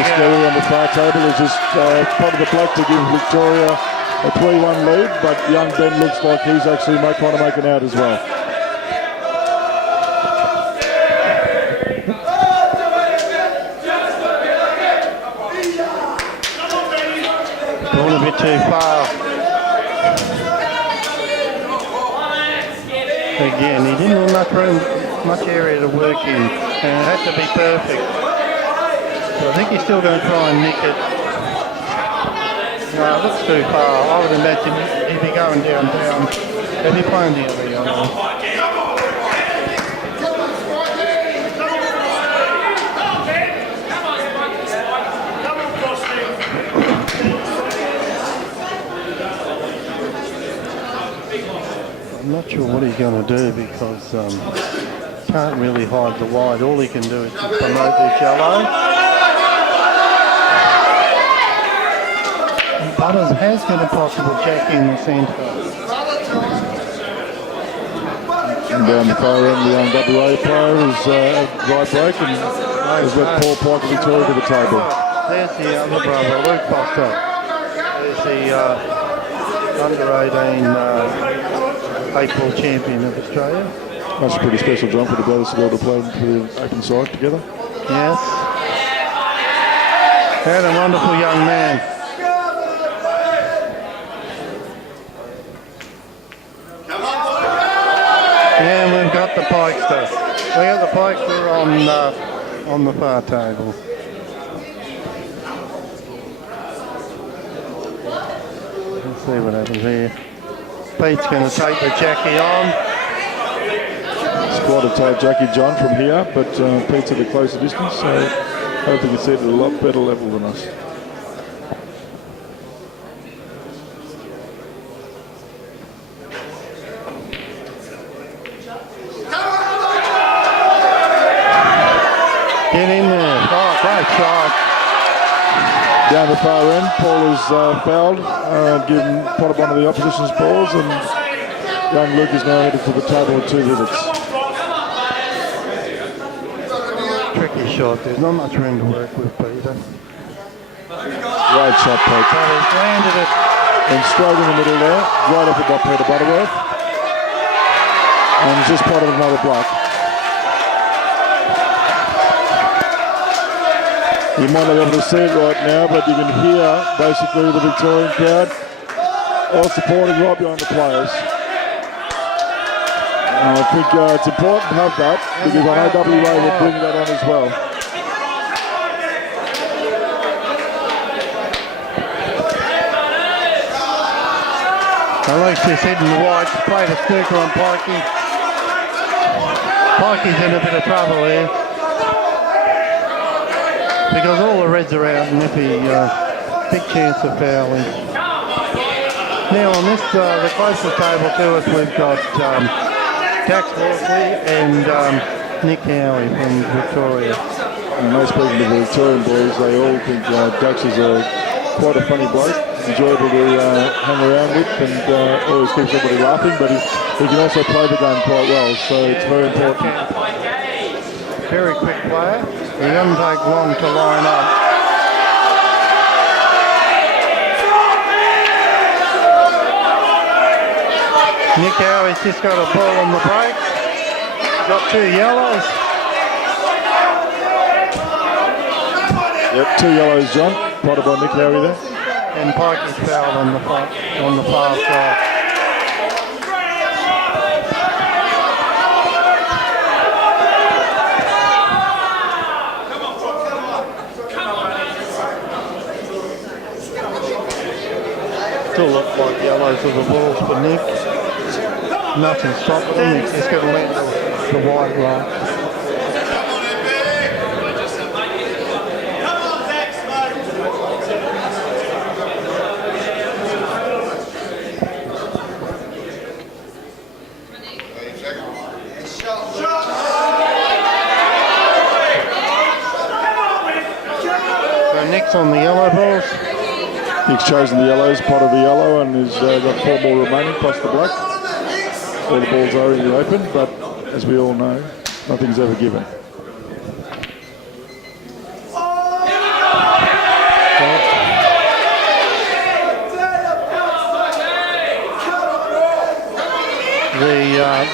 Scary on the far table is just part of the block to give Victoria a 3-1 lead, but young Ben looks like he's actually trying to make it out as well. Gone a bit too far. Again, he didn't have much room, much area to work in, and it had to be perfect. So I think he's still going to try and nick it. No, it looks too far. I would imagine he'd be going down. He'd be playing the other yellow. I'm not sure what he's going to do because can't really hide the wide. All he can do is promote this yellow. Butters has got a possible jack in the centre. And down the far end, the young WA player is right break and has led Paul Pike and Victoria to the table. There's the other brother, Luke Foster. There's the under-18 April champion of Australia. That's a pretty special jump for the brothers to be able to play for the open side together. Yes. And a wonderful young man. And we've got the Pikester. We got the Pikester on the far table. Let's see what happens here. Pete's going to take the Jackie on. Squad have tied Jackie John from here, but Pete's at a closer distance, so I hope he can see it at a lot better level than us. Get in there. Oh, great shot. Down the far end, Paul is fouled, given pot of one of the opposition's balls, and young Luke is now headed to the table with 2 visits. Tricky shot. There's not much room to work with, Peter. Great shot, Pete. So he's landed it. And straight in the middle there, right off it by Peter Butterworth. And he's just potted another block. You might not be able to see it right now, but you can hear basically the Victorian crowd all supporting right behind the players. And I think it's important to have that because I know WA will bring that on as well. Alexis hitting the white, played a snooker on Pikey. Pikey's in a bit of trouble here. Because all the reds are out and Nippy, big chance of fouling. Now on this, the closest table to us, we've got Dax Horsley and Nick Howie from Victoria. And most people, the Victorian boys, they all think Dax is quite a funny bloke, enjoyable to hang around with and always keeps everybody laughing, but he can also play the game quite well, so it's very important. Very quick player. He doesn't take long to line up. Nick Howie's just got a ball on the break. Got 2 yellows. Yep, 2 yellows, John. Potted by Nick Howie there. And Pike is fouled on the far side. Still look like yellows are the balls for Nick. Nothing stopping him. He's just going to let the white run. So Nick's on the yellow balls. Nick's chosen the yellows, pot of the yellow, and has got 4 more remaining plus the black. All the balls are in the open, but as we all know, nothing's ever given.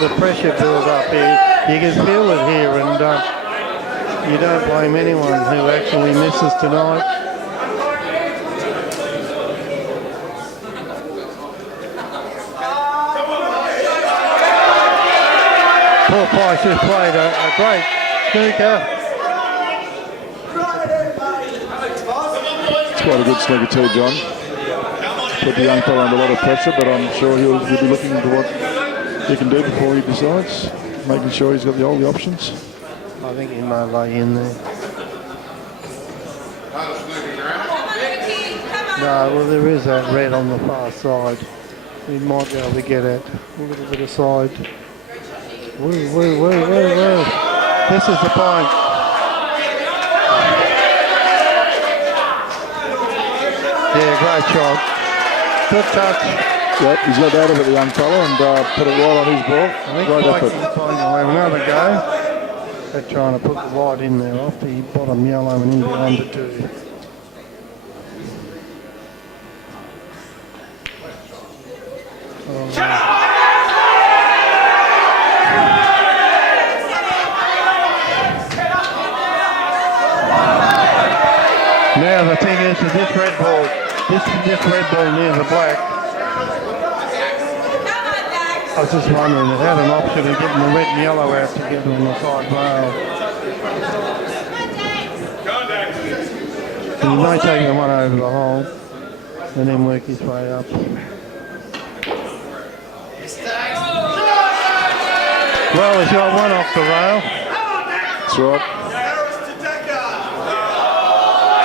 the pressure build up here. You can feel it here, and you don't blame anyone who actually misses tonight. Paul Price just played a great snooker. It's quite a good snooker too, John. Put the young fella under a lot of pressure, but I'm sure he'll be looking into what he can do before he decides, making sure he's got all the options. I think he may lay in there. No, well, there is that red on the far side. We might be able to get it a little bit aside. Woo. This is the point. Yeah, great shot. Good touch. Yep, he's got out of it, the young fella, and put it right on his ball. I think Great Mikey's effort. probably going to have another go. They're trying to put the white in there off the bottom yellow and in behind the two. Now the thing is that this red ball near the black, I was just wondering, it had an option of getting the red and yellow out together on the side rail. And he may take the one over the hole and then work his way up. Well, he's got one off the rail. That's right.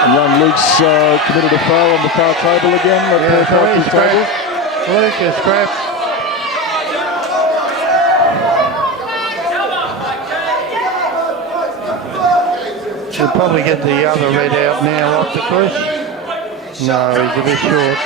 And young Luke's committed a foul on the far table again. Yeah, so he's scrapped. Luke is scrapped. He'll probably get the other red out now off the push. No, he's a bit short.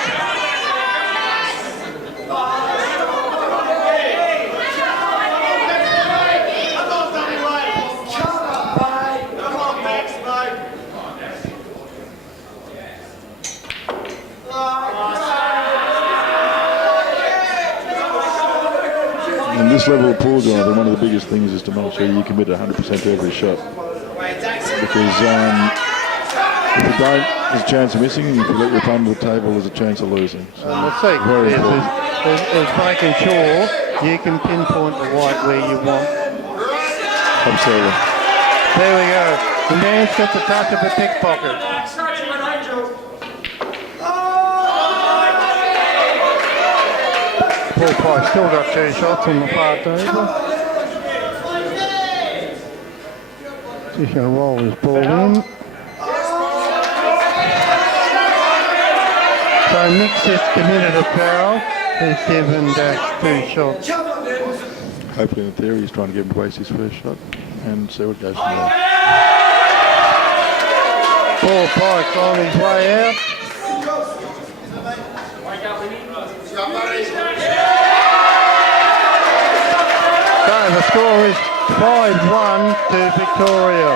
In this level of pool, Jonathan, one of the biggest things is to make sure you commit 100% to every shot. Because if you don't, there's a chance of missing, and if you let your opponent at the table, there's a chance of losing. So The secret is making sure you can pinpoint the white where you want. Absolutely. There we go. The man's got the touch of a pickpocket. Paul Price still got two shots on the far table. He's going to roll his ball in. So Nick's just committed a foul. He's given Dax two shots. Hopefully, in theory, he's trying to get him to waste his first shot and see what goes from there. Paul Price on his way out. So the score is 5-1 to Victoria.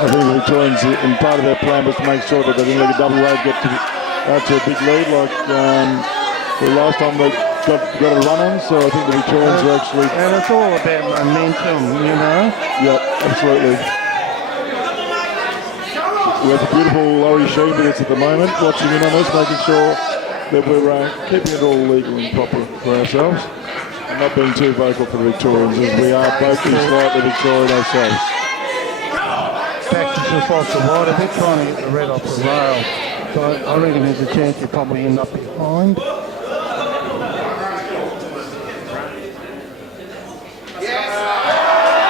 I think the Victorians, in part of their plan was to make sure that they didn't let a double road get to a big lead like the last time they got a run on. So I think the Victorians were actually... And it's all about momentum, you know. Yeah, absolutely. We have a beautiful Laurie Sheen with us at the moment, watching in on us, making sure that we're keeping it all legal and proper for ourselves and not being too vocal for the Victorians, as we are both slightly Victorian ourselves. Practice just off the wide a bit, trying to get the red off the rail. So I reckon there's a chance you probably end up behind.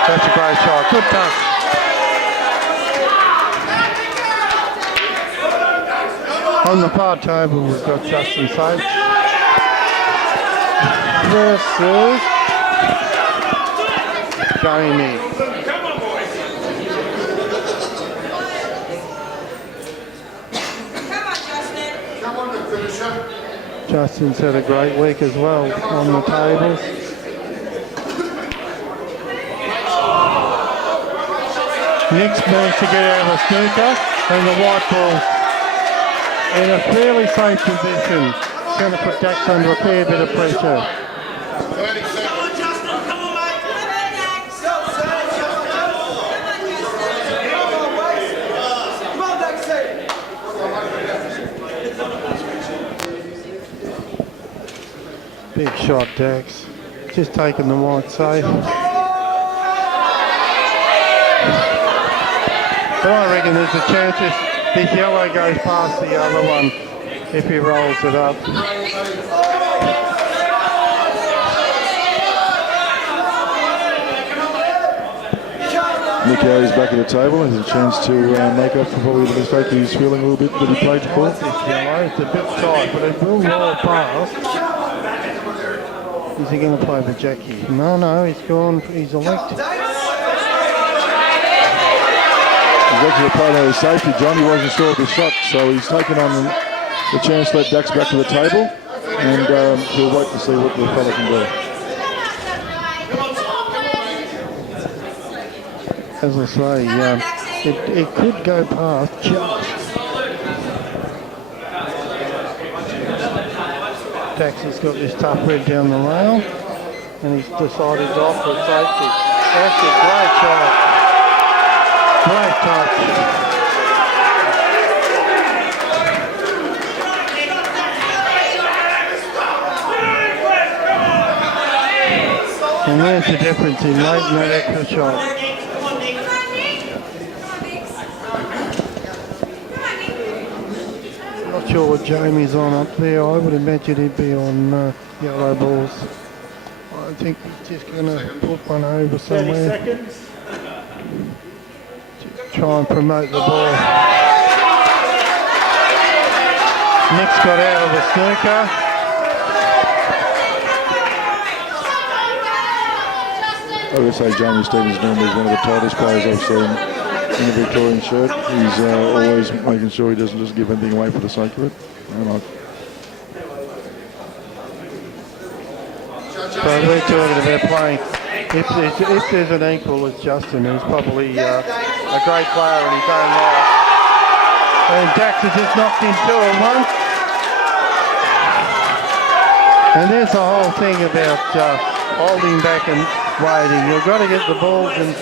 That's a great shot. Good touch. On the far table, we've got Justin Safe versus Jamie. Justin's had a great week as well on the tables. Nick's managed to get out of the snooker and the white ball in a fairly safe position. It's going to put Dax under a fair bit of pressure. Big shot, Dax. Just taking the white safe. But I reckon there's a chance if this yellow goes past the other one, if he rolls it up. Nick Harry's back at the table, has a chance to make up for probably the mistake he's feeling a little bit that he played for. This yellow, it's a bit tight, but it will roll past. Is he going to play the Jackie? No, he's gone, he's elected. He's actually playing out of safety, John. He wasn't sure of the shot, so he's taken on the chance to let Dax back to the table, and he'll wait to see what the fella can do. As I say, it could go past just. Dax has got this tough red down the rail, and he's decided to offer safety. That's a great shot. Great touch. And there's the difference in late and that extra shot. Not sure what Jamie's on up there. I would imagine he'd be on yellow balls. I think he's just going to put one over somewhere. 30 seconds. Try and promote the ball. Nick's got out of the snooker. I would say Jamie Stevens normally is one of the tightest players I've seen in the Victorian shirt. He's always making sure he doesn't just give anything away for the sake of it. So we're talking about playing. If there's an equal, it's Justin, who's probably a great player in his own right. And Dax has just knocked him 2 and 1. And there's the whole thing about holding back and waiting. You've got to get the balls, and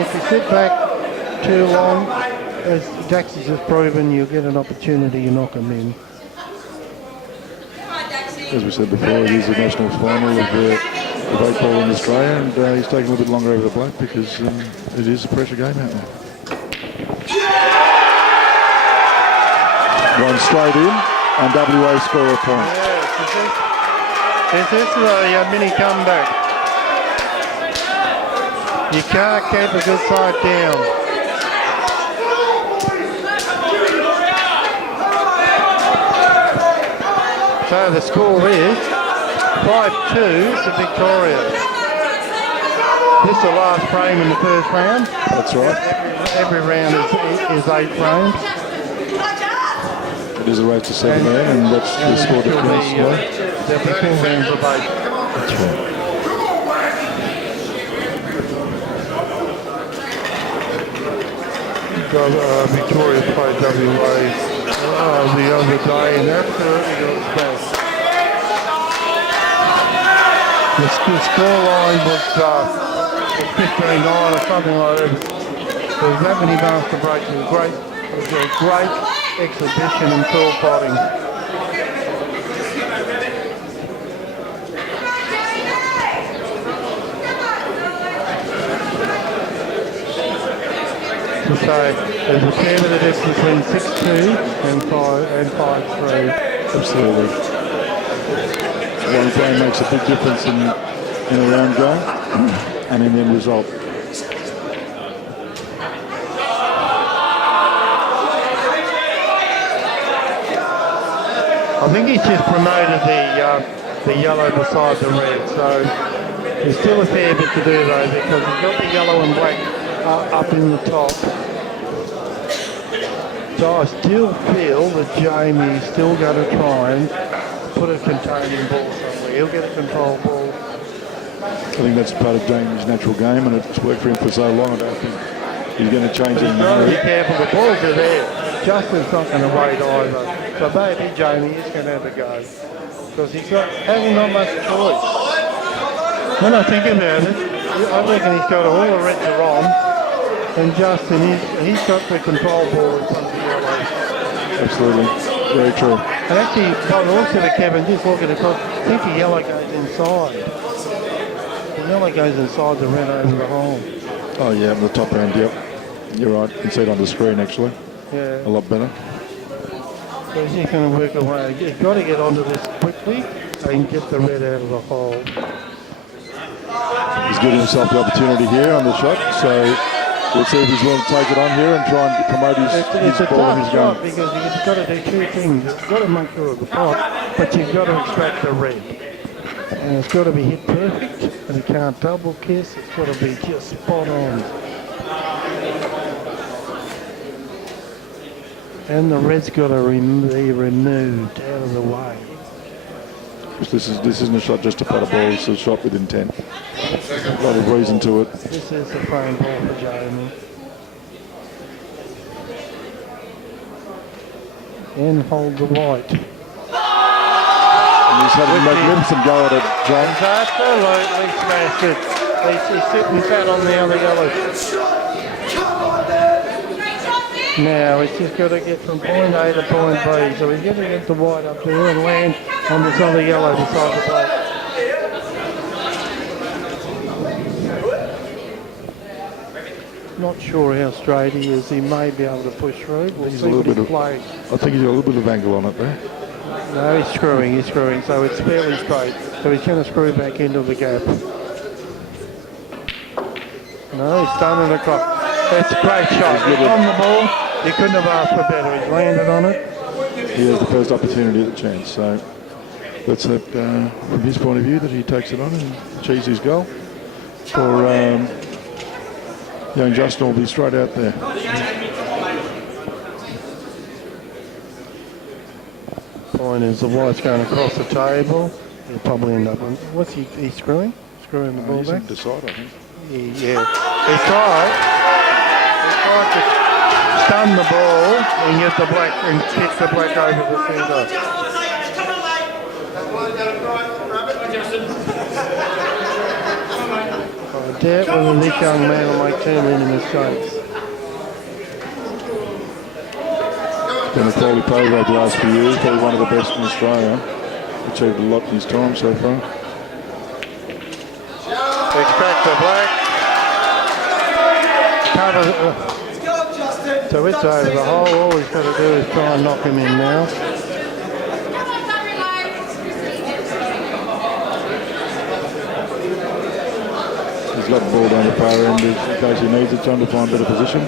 if you sit back too long, as Dax has just proven, you'll get an opportunity, you knock them in. As we said before, it is the national final of 8 ball in Australia, and he's taking a little bit longer over the black because it is a pressure game out there. Run straight in, and WA score a point. This is a mini comeback. You can't keep a good side down. So the score is 5-2 to Victoria. This is the last frame in the first round. That's right. Every round is 8 frames. It is a race to 7 there, and that's the score difference. There'll be 4 rounds of 8. That's right. Victoria played WA the other day, and absolutely got its best. The score line was 15-9 or something like that. There was that many master breaks. It was a great exhibition in tall potting. To say there's a fair bit of difference between 6-2 and 5-3. Absolutely. One frame makes a big difference in a round game and in the end result. I think he's just promoted the yellow beside the red, so there's still a fair bit to do though, because he's got the yellow and black up in the top. So I still feel that Jamie's still going to try and put a containing ball somewhere. He'll get a control ball. I think that's part of Jamie's natural game, and it's worked for him for so long. I don't think he's going to change it. He's got to be careful. The balls are there. Justin's not going to wait either. So maybe Jamie is going to have a go. Because hasn't got much choice. When I think about it, I reckon he's got all the reds are on. And Justin, he's got the control ball in front of the yellows. Absolutely. Very true. And actually, by the looks of it, Kevin, just looking across, I think the yellow goes inside. The yellow goes inside the red over the hole. Oh, yeah, on the top end, yep. You're right. You can see it on the screen, actually. Yeah. A lot better. So he's just going to work away. He's got to get onto this quickly and get the red out of the hole. He's giving himself the opportunity here on the shot, so let's see if he's willing to take it on here and try and promote his ball and his game. Because you've got to do two things. You've got to make sure of the pot, but you've got to extract the red. And it's got to be hit perfect, and you can't double kiss. It's got to be just spot on. And the red's got to be removed out of the way. This isn't a shot just to putt a ball, it's a shot with intent. A lot of reason to it. This is the frame ball for Jamie. And hold the white. And he's had a magnificent go at it, John. He's absolutely smashed it. He's sitting his hat on the other yellow. Now he's just got to get from point A to point B. So he's going to get the white up there and land on this other yellow beside the black. Not sure how straight he is. He may be able to push through. We'll see what he plays. I think he's got a little bit of angle on it there. No, he's screwing. So it's fairly straight. So he's going to screw back into the gap. No, he's done it across. That's a great shot. He's on the ball. You couldn't have asked for better. He's landed on it. He has the first opportunity at the chance. So let's hope from his point of view that he takes it on and achieves his goal. For young Justin will be straight out there. Point is the white's going across the table. He'll probably end up on... What's he's screwing? Screwing the ball back? He's decide, I think. Yeah. He tried to stun the ball and get the black and kick the black over the centre. I doubt whether this young man will make too many mistakes. Been a quality player over the last few years, probably one of the best in Australia. Achieved a lot in his time so far. Extract the black. Cover so it's over the hole. All he's got to do is try and knock him in now. He's got the ball down the far end in case he needs it, trying to find better position.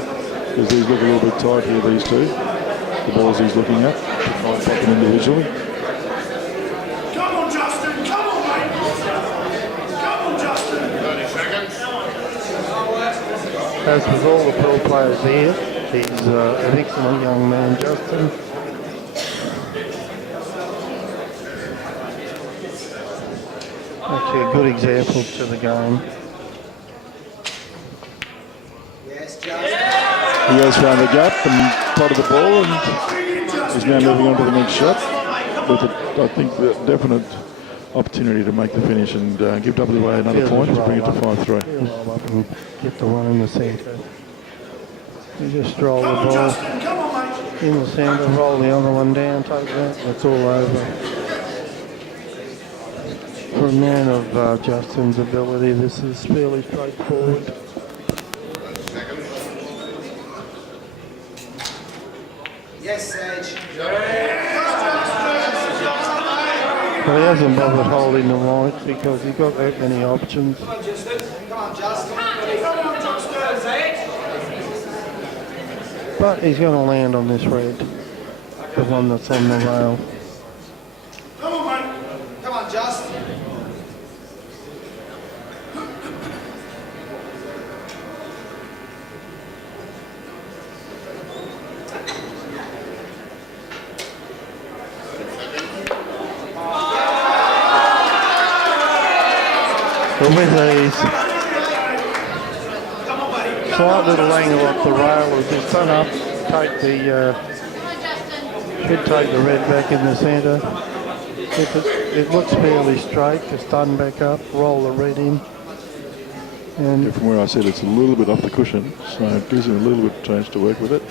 Because these look a little bit tight here, these two. The balls he's looking at to try and pop them individually. Come on, Justin! Come on, mate! Come on, Justin! 30 seconds. As with all the pro players here, he's an excellent young man, Justin. Actually a good example to the game. He has found the gap and potted the ball and is now moving on to the next shot with, I think, the definite opportunity to make the finish and give WA another point to bring it to 5-3. Roll up and get the one in the centre. You just roll the ball in the centre, roll the other one down, take that, it's all over. For a man of Justin's ability, this is fairly straightforward. Yes, Sage. Well, he hasn't bothered holding the white because he's got that many options. Come on, Justin. Come on, Justin. Come on, Justin, Sage. But he's going to land on this red, the one that's on the rail. Come on, man. Come on, Justin. But with these slight little angle off the rail, as he's done up, take the Should take the red back in the centre. It looks fairly straight, just done back up, roll the red in. And From where I said, it's a little bit off the cushion, so it gives him a little bit of chance to work with it.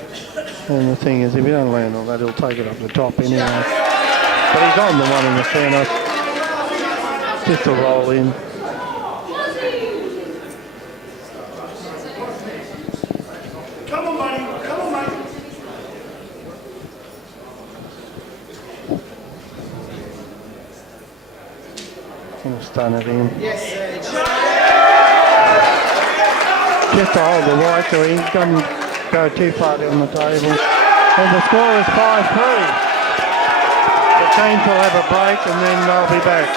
the thing is, if you don't land on that, he'll take it up the top anyway. But he's on the one in the centre. Just a roll in. Come on, buddy. Come on, mate. Gonna stun it in. Just to hold the white so he doesn't go too far down the table. And the score is 5-3. The teams will have a break and then they'll be back.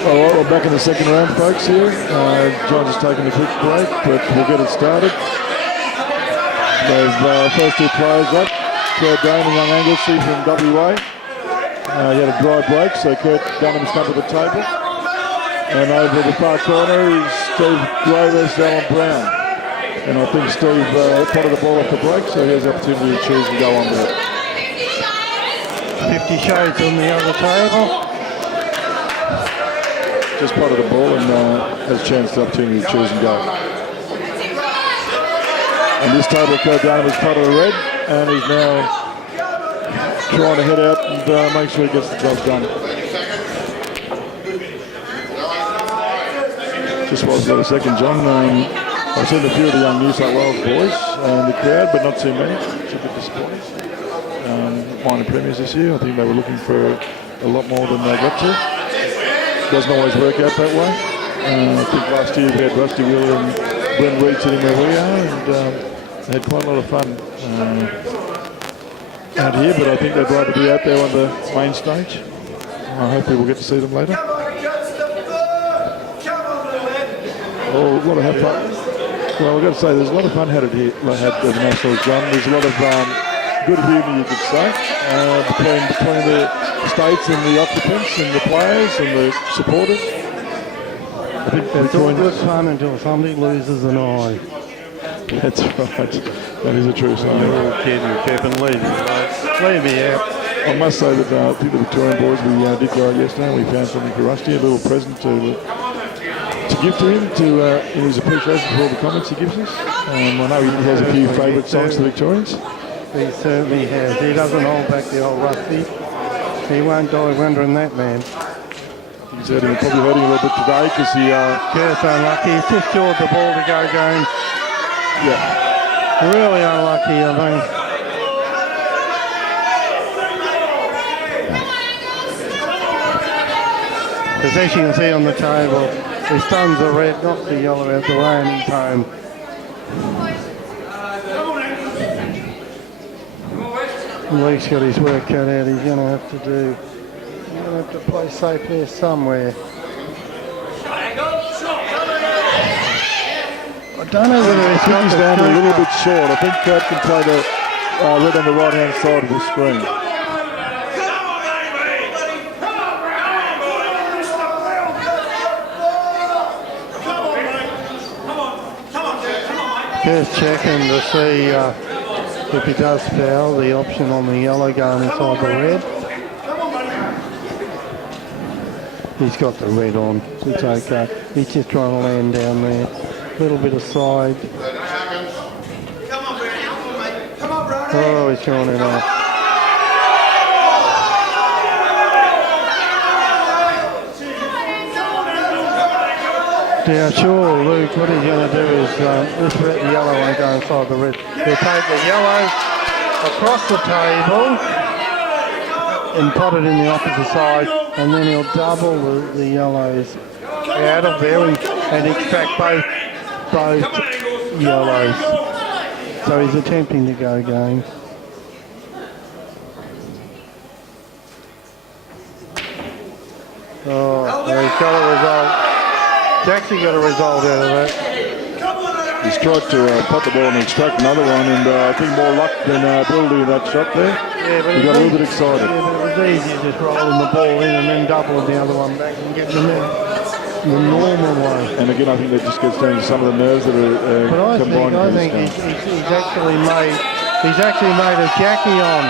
All right, we're back in the second round, folks, here. John's just taking a quick break, but we'll get it started. They've first two players up. Kurt Dane and young Anglesey from WA. He had a dry break, so Kurt Dunham's come to the table. And over the far corner is Steve Gray versus Alan Brown. And I think Steve potted the ball off the break, so he has the opportunity to choose and go on with it. 50 shades on the other table. Just potted the ball and has a chance, the opportunity to choose and go. And this table, Kurt Dunham has potted a red, and he's now trying to head out and make sure he gets the job done. Just while we've got a second, John, I've seen a few of the young New South Wales boys in the crowd, but not too many. It's a bit disappointing. Minor premiers this year, I think they were looking for a lot more than they got to. Doesn't always work out that way. I think last year we had Rusty Wheeler and Glenn Reed sitting where we are, and they had quite a lot of fun out here, but I think they'd rather be out there on the main stage. Hopefully we'll get to see them later. Oh, a lot of fun. Well, I've got to say, there's a lot of fun had here at the Nationals, John. There's a lot of good humour, you could say, between the states and the occupants and the players and the supporters. I think it's all good fun until somebody loses an eye. That's right. That is a true sign. You're all kidding, Kevin. Leave me, mate. Leave me out. I must say that I think the Victorian boys, we did go out yesterday and we found something for Rusty, a little present to give to him in his appreciation for all the comments he gives us. I know he has a few favourite songs to Victorians. He certainly has. He doesn't hold back the old Rusty. He won't die wondering that, man. He's probably hurting a little bit today because he... Kurt's unlucky. He's just jawed the ball to go going. Yeah. Really unlucky, I think. Because as you can see on the table, he stuns the red, knocks the yellow out the way, and he's home. Luke's got his work cut out. He's going to have to play safe there somewhere. I don't know whether he's got He's down a little bit short. I think Kurt can play the red on the right-hand side of the screen. Just checking to see if he does foul, the option on the yellow going inside the red. He's got the red on, it's okay. He's just trying to land down there. A little bit of side. Oh, he's gone in off. Yeah, sure, Luke, what he's going to do is this red, the yellow won't go inside the red. He'll take the yellow across the table and put it in the opposite side, and then he'll double the yellows out of there and extract both yellows. So he's attempting to go again. Oh, he's got a result. He's actually got a result out of that. He's tried to put the ball and extract another one, and I think more luck than ability in that shot there. Yeah, but he got a little bit excited. Yeah, but it was easier just rolling the ball in and then doubling the other one back and getting them in the normal way. And again, I think that just gets down to some of the nerves that are but combined. I think he's actually made a Jackie on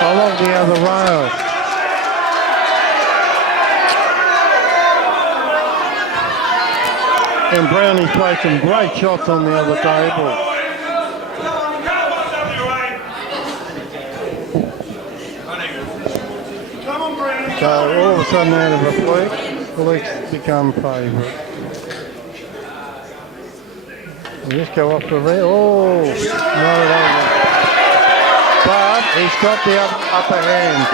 along the other rail. And Brownie's played some great shots on the other table. So all of a sudden out of a fluke's become favourite. We'll just go off the red. Oh, no, but he's got the upper hand.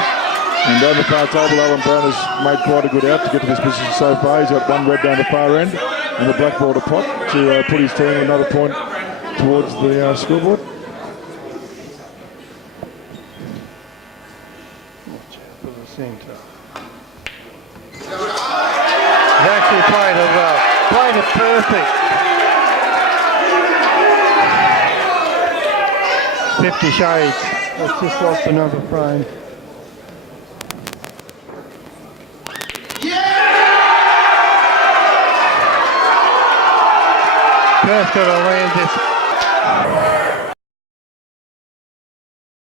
And down the far table, Alan Brown has made quite a good out to get to this position so far. He's got one red down the far end and the black ball to pot to put his team another point towards the scoreboard. Watch out for the centre. He's actually played it well. Played it perfect. 50 Shades. That's just lost another frame. Perth's got to land this.